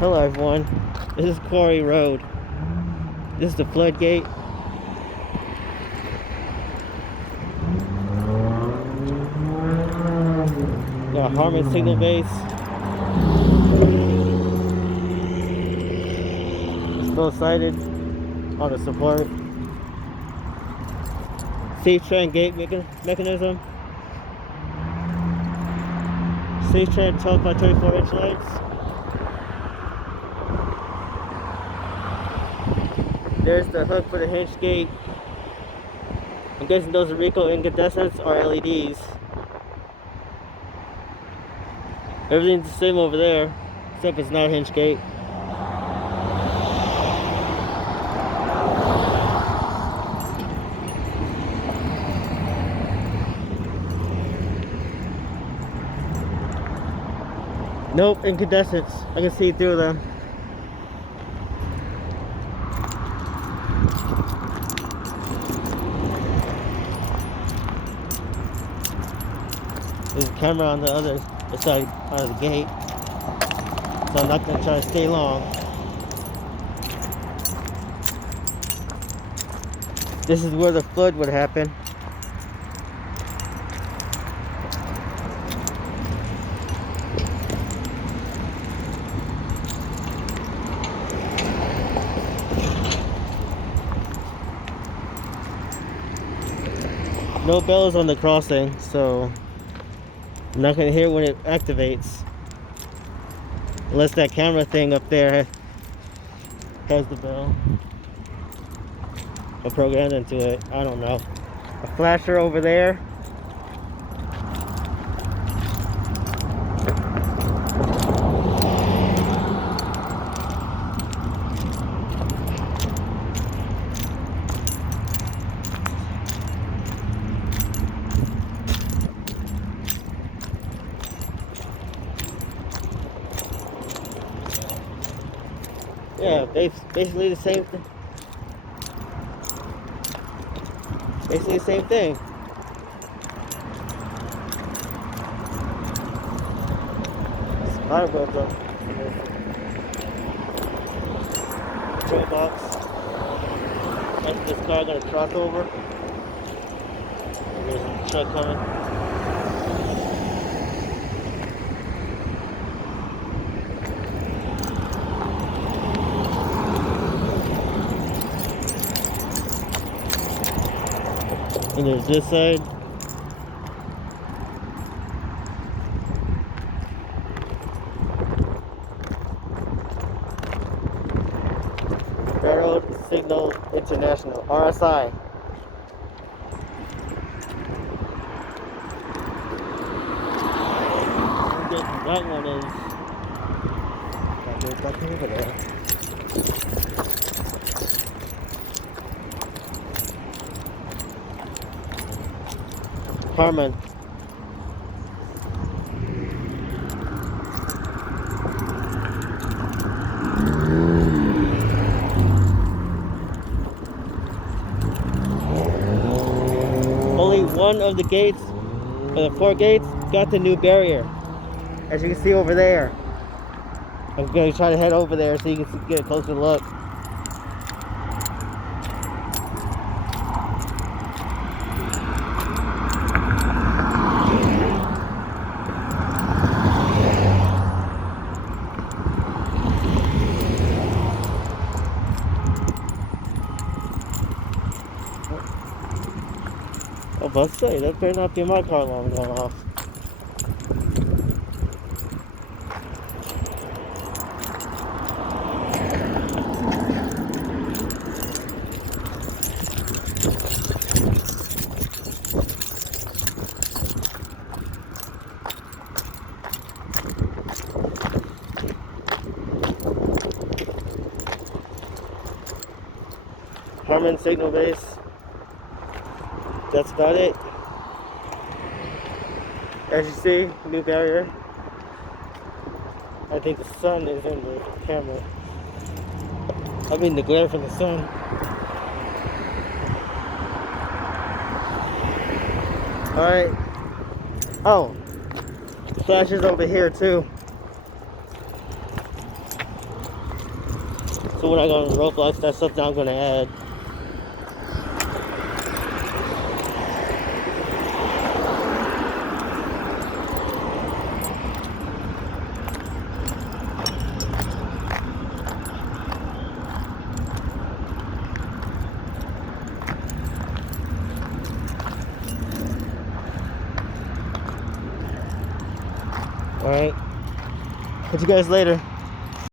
Hello everyone, this is Quarry Road. This is the floodgate. Got a Harman signal base. It's both sided on the support. Safe train gate mechanism. Safe train 12 by 24 inch lights. There's the hook for the hinge gate. I'm guessing those are Rico incandescents or LEDs. Everything's the same over there, except it's not a hinge gate. Nope, incandescents. I can see through them. There's a camera on the other side of the gate, so I'm not going to try to stay long. This is where the flood would happen. No bells on the crossing, so I'm not gonna hear when it activates. Unless that camera thing up there has the bell or programmed into it. I don't know. A flasher over there. Yeah, basically the same thing. Basically the same thing. Spider webs up. Control box. That's this car gonna cross over. There's a truck coming. And there's this side. Railroad Signal International, RSI. That one is back over there. Harman. Only one of the gates, or the 4 gates, got the new barrier. As you can see over there. I'm going to try to head over there so you can get a closer look. I was about to say, that better not be my car alarm going off. Harman signal base. That's about it. As you see, new barrier. I think the sun is in the camera. I mean the glare from the sun. Alright. Oh, the flash is over here too. So when I go on the roadblocks, that's something I'm gonna add. All right. Catch you guys later.